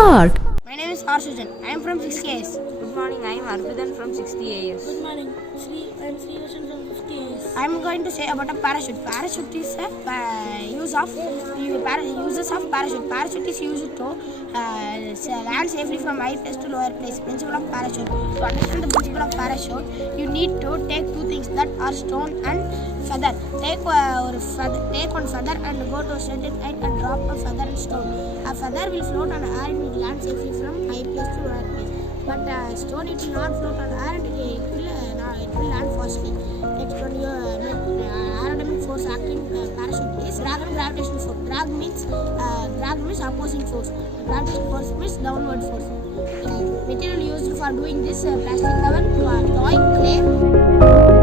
Spark. My name is Arsujan. I am from 6KS. Good morning, I am Arvidan from 60AS. Good morning. I am Srivasan from 50AS. I am going to say about a parachute. Parachute is a uses of parachute. Parachute is used to land safely from high place to lower place. Principle of parachute. To understand the principle of parachute, you need to take two things that are stone and feather. Take one feather and go to a certain height and drop a feather and stone. A feather will float on air and will land safely from high place to lower place. But stone, it will not float on air and it will land fastly. Next one, aerodynamic force acting parachute is drag and gravitational force. Drag means opposing force. Gravitational force means downward force. Material used for doing this plastic cover, toy, clay.